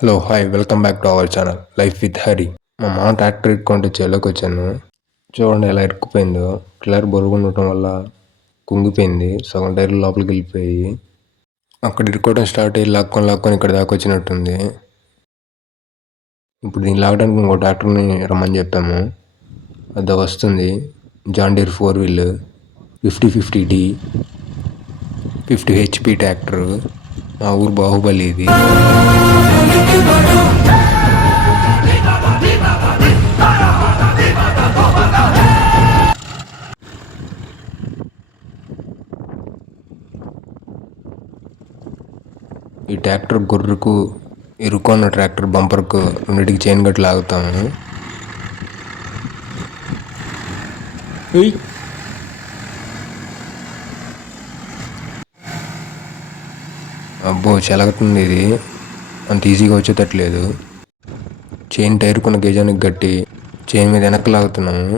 Hello hi welcome back to our channel life with Hari. మా మామ tractor ఇట్టుకుంటే చేలోకి వచ్చాను. చూడండి ఎలా ఇరుక్కుపోయిందో. టైర్ బరువు ఉండటం వల్ల కుంగిపోయింది. సగం టైర్లు లోపలికి వెళ్ళిపోయి అక్కడ ఇరుక్కోవడం స్టార్ట్ అయ్యి లాక్కొని ఇక్కడ దాకా వచ్చినట్టుంది. ఇప్పుడు దీన్ని లాగడానికి ఇంకో ట్రాక్టర్ని రమ్మని చెప్పాము. అది వస్తుంది. John Deere 4 wheel 5050D 50 HP tractor. మా ఊరు బాహుబలి ఇది. ఈ ట్రాక్టర్ గుర్రకు ఇరుక్కున్న ట్రాక్టర్ బంపర్కు రెండింటికి చైన్ కట్టి లాగుతాము. అబ్బో చెలగుతుంది. ఇది అంత ఈజీగా వచ్చేటట్లేదు. చైన్ టైర్కున్న గేజానికి గట్టి చైన్ మీద వెనక్కి లాగుతున్నాము.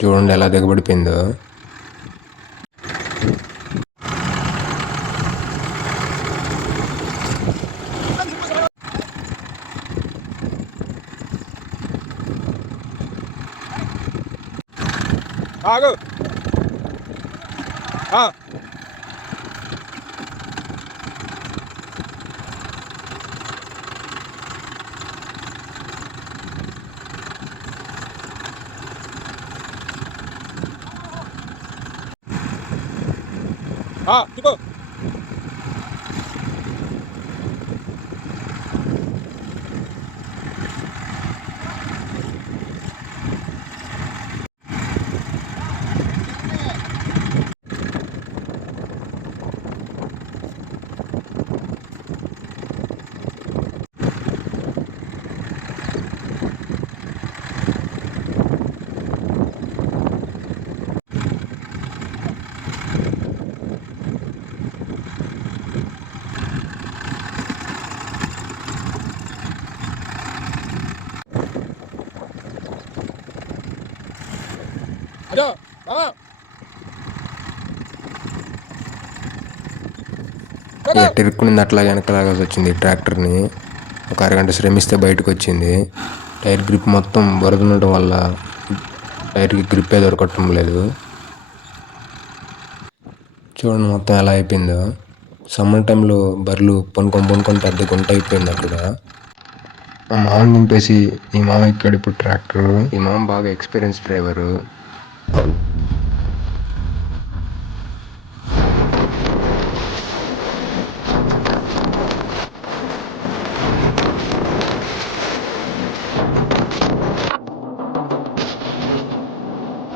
చూడండి ఎలా దిగబడిపోయిందో. ఆగు. దిగు. ఎట్టిరుక్కునింది అట్లా వెనకలాగాల్సి వచ్చింది. ట్రాక్టర్ని ఒక అరగంట శ్రమిస్తే బయటకు వచ్చింది. టైర్ గ్రిప్ మొత్తం బరుదుండటం వల్ల టైర్కి గ్రిప్పే దొరకటం లేదు. చూడండి మొత్తం ఎలా అయిపోయిందో. సమ్మర్ టైంలో బర్రెలు పనుకొని పెద్ద గుంట అయిపోయింది అక్కడ. మా మామ నింపేసి ఈ మామ ఇక్కడ ఇప్పుడు ట్రాక్టర్. ఈ మామ బాగా ఎక్స్పీరియన్స్ డ్రైవరు.